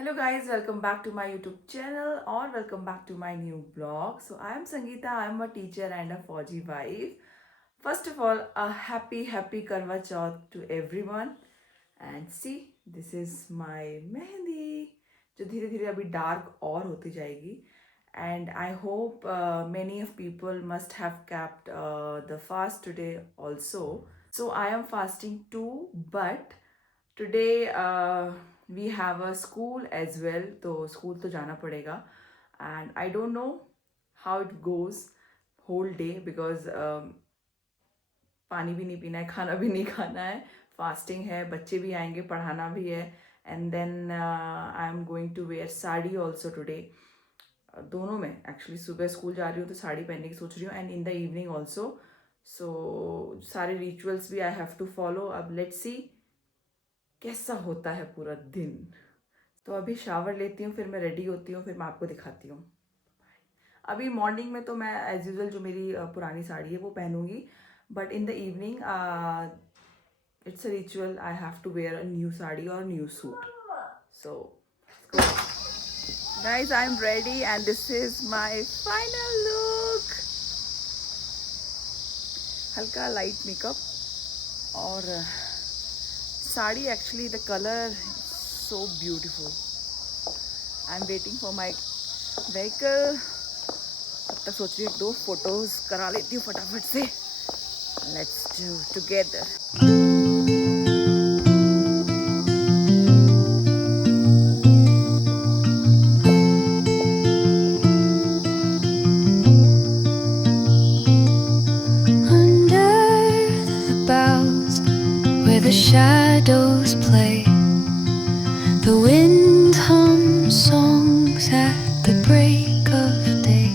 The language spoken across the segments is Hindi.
Hello guys, welcome back to my YouTube channel or welcome back to my new blog. So I am Sangeeta, I am a teacher and a Fauji wife. First of all, a happy Karwa Chauth to everyone. And see, this is my mehndi जो धीरे धीरे अभी डार्क और होती जाएगी. And I hope many of people must have kept the fast today also. So I am fasting too, but today we have a school as well, तो school तो जाना पड़ेगा. And I don't know how it goes whole day because पानी भी नहीं पीना है, खाना भी नहीं खाना है, फास्टिंग है, बच्चे भी आएंगे, पढ़ाना भी है. And then I am going to wear sari also today. दोनों में एक्चुअली सुबह स्कूल जा रही हूँ तो साड़ी पहनने की सोच रही हूँ and in the evening also. So सारे रिचुअल्स भी आई हैव टू फॉलो. अब लेट्स सी कैसा होता है पूरा दिन. तो अभी शावर लेती हूँ, फिर मैं रेडी होती हूँ, फिर मैं आपको दिखाती हूँ. अभी मॉर्निंग में तो मैं एज यूजल जो मेरी पुरानी साड़ी है वो पहनूंगी, but in the evening it's a ritual. I have to wear a new sari or a new suit. So, guys, I'm ready and this is my final look. हल्का light makeup और sari actually the color so beautiful. I'm waiting for my vehicle. तब तक सोच रही हूँ 2 photos करा लेती हूँ फटाफट से. Let's do together. The shadows play, the wind hums songs at the break of day,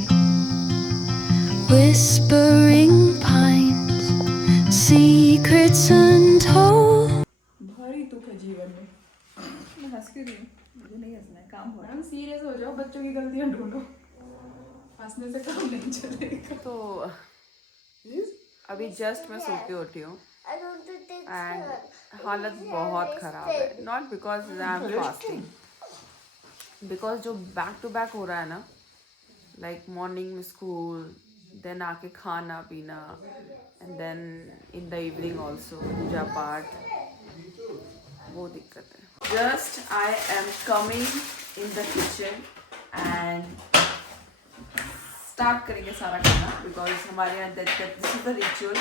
whispering pines, secrets untold. भारी दुख है जीवन में. मैं हंस के रही हूँ, मुझे नहीं हंसना है, काम हो रहा है. सीरियस हो जाओ, बच्चों की गलतियां ढूंढो, हंसने से काम नहीं चलेगा. तो अभी जस्ट मैं सो के उठी हूँ एंड हालत बहुत ख़राब है. Not because I am fasting, because जो बैक टू बैक हो रहा है ना, लाइक मॉर्निंग में स्कूल, देन आके खाना पीना and then in the evening also पूजा पाठ, वो दिक्कत है. Just I am coming in the kitchen and start करेंगे सारा खाना बिकॉज हमारे यहाँ this is the ritual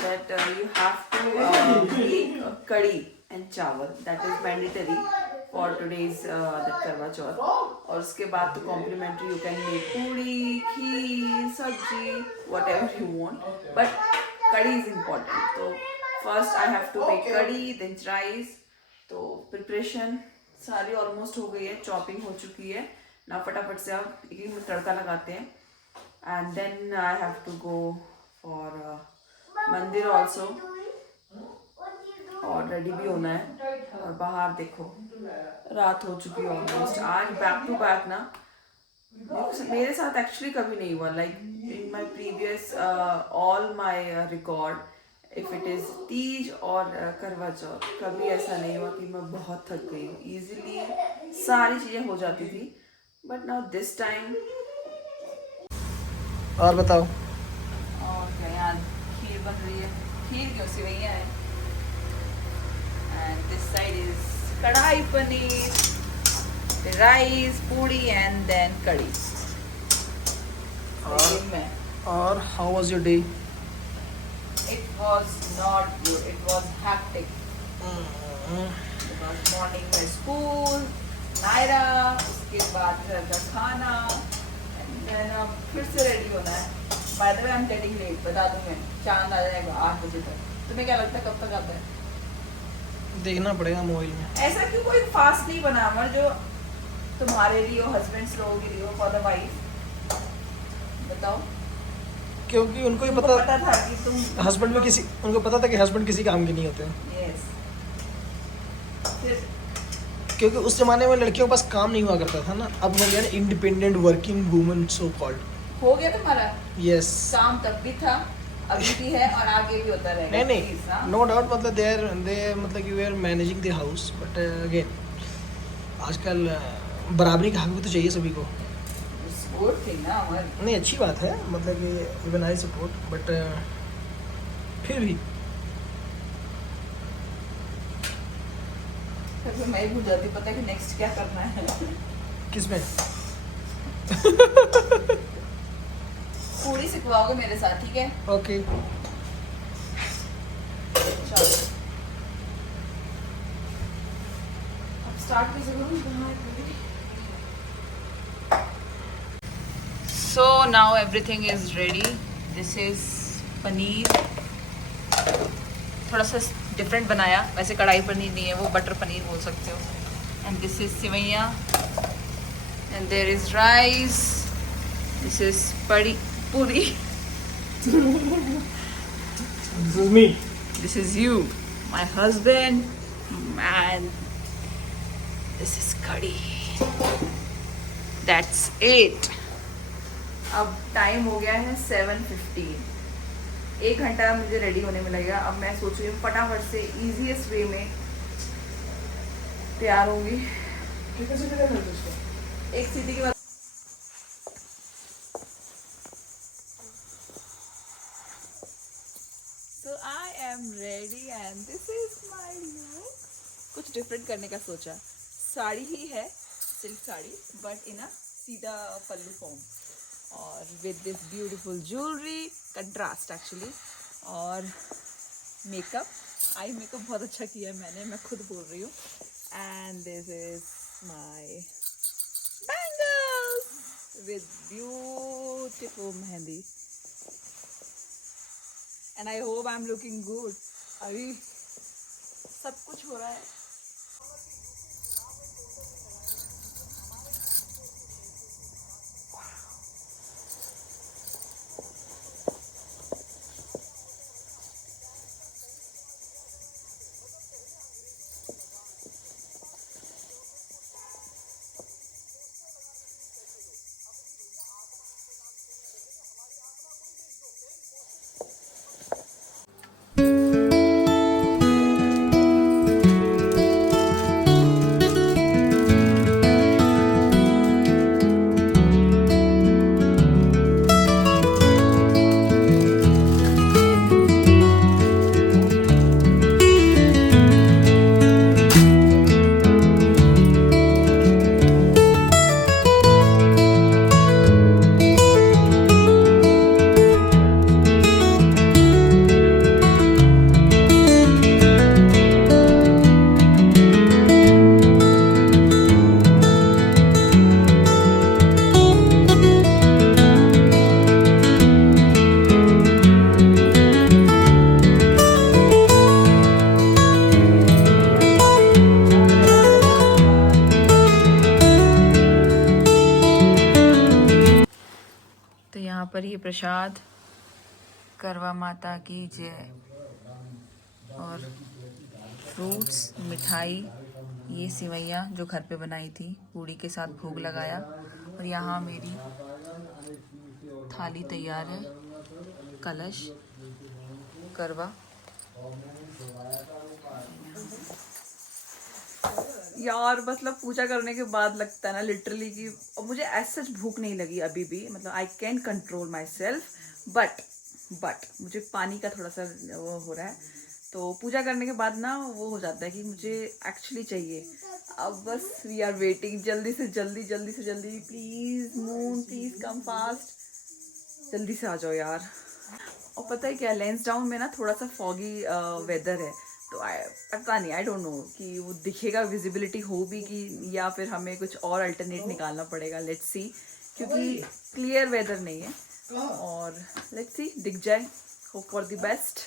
that you have to make कड़ी and चावल. that is mandatory for today's that करवा चौथ. और उसके बाद तो complimentary you can make पूड़ी, खीर, सब्जी, whatever you want, but कड़ी is important. तो first I have to make कड़ी, then rice. तो preparation सारी almost हो गई है, chopping हो चुकी है ना. फटाफट से अब एक में तड़का लगाते हैं and then I have to go for मंदिर ऑल्सो और रेडी भी होना है. और बाहर देखो रात हो चुकी है ऑलमोस्ट. आज बैक टू बैक ना, मेरे साथ एक्चुअली कभी नहीं हुआ. Like in my previous all my record, if it is Teej और करवा चौथ, कभी ऐसा नहीं हुआ कि मैं बहुत थक गई हूँ. ईजिली सारी चीज़ें हो जाती थी, बट नाउ दिस टाइम. और बताओ. और क्या यार, खीर बन रही है. खीर क्यों, सेवइयां है. And this side is kadai paneer, the rice, puri and then kadhi. और how was your day? It was not good. It was hectic. Because morning में स्कूल, नायरा, उसके बाद घर का खाना, and then अब फिर से रेडी होना है. By the way, I'm getting late. बता दूँ मैं, चांद आ जाएगा 8 बजे तक. तुम्हें क्या लगता है कब तक आता है? देखना पड़ेगा मोबाइल में. ऐसा क्यों कोई फास्ट नहीं बना अमर, जो तुम्हारे लिए हो, हस्बैंड्स लोगों के लिए हो, फॉर द वाइफ? बताओ. क्योंकि उनको ही पता पता था कि तुम हस्बैंड में किसी, उनको पता था कि हस्बैंड किसी काम के नहीं होते हैं. यस. फिर क्योंकि उस जमाने में लड़कियों के पास काम नहीं हुआ करता था ना. अब हो गया ना independent working woman so called. हो गया तुम्हारा यस. काम, तब भी था, अभी भी है और आगे भी होता रहेगा. नहीं नो डाउट. मतलब दे मतलब you are managing the house, but again आजकल बराबरी का हक भी तो चाहिए सभी को। गुड थिंग ना अमर। नहीं अच्छी बात है, मतलब कि इवन आई सपोर्ट, बट फिर भी फिर मैं ही भूल जाती हूँ पता है कि नेक्स्ट क्या करना है। किसमें? पूरी सिखवाओगे मेरे साथ, ठीक है? ओके। चलो अब स्टार्ट कैसे करूँ? So now everything is ready. This is paneer, थोड़ा सा डिफरेंट बनाया, वैसे कढ़ाई पनीर नहीं है वो, बटर पनीर बोल सकते हो। And this is seviyan, and there is rice, this is puri, This is me. This is you my husband, and this is kadhi. That's it. अब टाइम हो गया है 7:15। 1 घंटा मुझे रेडी होने में लगेगा। अब मैं सोच रही हूँ फटाफट से इजीएस्ट वे में तैयार होंगी। एक सीटी के बाद So I am ready and this is my look. कुछ डिफरेंट करने का सोचा। साड़ी ही है, सिल्क साड़ी, बट इन अ सीधा पल्लू फॉर्म, और with this beautiful jewellery, contrast actually. और मेकअप, आई मेकअप बहुत अच्छा किया है मैंने, मैं खुद बोल रही हूँ। And this is my bangles with beautiful mehndi, and I hope I am looking good. अभी सब कुछ हो रहा है। पर ये प्रसाद, करवा माता की जय, और फ्रूट्स, मिठाई, ये सिवैया जो घर पे बनाई थी, पूड़ी के साथ भोग लगाया। और यहाँ मेरी थाली तैयार है, कलश, करवा। यार मतलब पूजा करने के बाद लगता है ना लिटरली कि, और मुझे ऐसा सच भूख नहीं लगी अभी भी, मतलब I can control my self, but मुझे पानी का थोड़ा सा वो हो रहा है। तो पूजा करने के बाद ना वो हो जाता है कि मुझे एक्चुअली चाहिए। अब बस वी आर वेटिंग, जल्दी से जल्दी, please moon please come fast, जल्दी से आ जाओ यार। और पता है क्या, लेंसडाउन में ना थोड़ा सा फॉगी वेदर है, तो पता नहीं, आई डोंट नो कि वो दिखेगा, विजिबिलिटी हो भी कि, या फिर हमें कुछ और अल्टरनेट निकालना पड़ेगा। लेट्स सी, क्योंकि क्लियर वेदर नहीं है, और लेट्स सी, दिख जाए, होप फॉर द बेस्ट।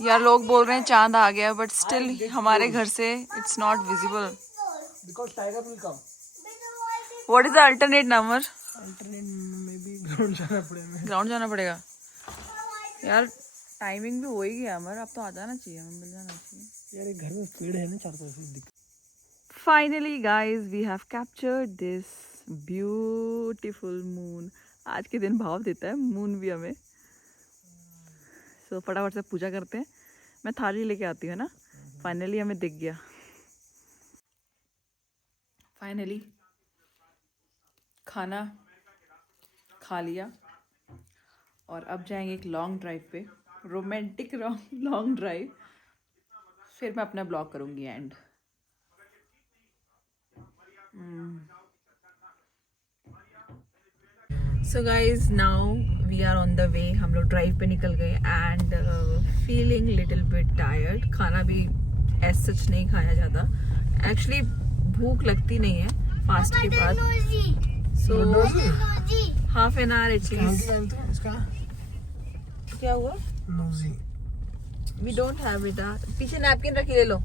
यार लोग बोल रहे हैं चांद आ गया, बट स्टिल हमारे घर से it's not visible. Because tiger will come. What is the alternate number? Alternate maybe ground जाना पड़ेगा। ग्राउंड जाना पड़ेगा यार, टाइमिंग भी हो ही गया अमर, अब तो आ जाना चाहिए, हमें मिल जाना चाहिए यार, एक घर में पेड़ है ना चारों तरफ। Finally guys we have captured this beautiful moon. आज के दिन भाव देता है मून भी हमें। सो फटाफट से पूजा करते हैं। मैं थाली लेके आती हूँ ना, फाइनली हमें दिख गया। फाइनली खाना खा लिया और अब जाएंगे एक लॉन्ग ड्राइव पे, रोमांटिक लॉन्ग ड्राइव। फिर मैं अपना ब्लॉग करूँगी and. So guys now we are on the way. हम लोग ड्राइव पे निकल गए and feeling little bit tired. खाना भी एज सच नहीं खाया जाता, एक्चुअली भूख लगती नहीं है फास्ट के बाद। So half an hour at least. क्या हुआ? We don't have it. पीछे नैपकिन रखी, ले लो।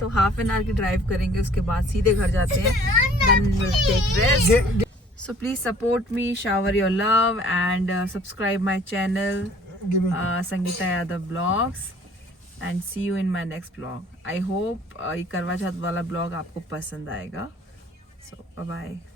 तो हाफ एन आवर की ड्राइव करेंगे, उसके बाद सीधे घर जाते हैं। Then will take rest. So please support me, shower your love and subscribe my channel, Sangeeta Yadav Vlogs, and see you in my next vlog. I hope ये करवा चौथ वाला vlog आपको पसंद आएगा. So bye bye.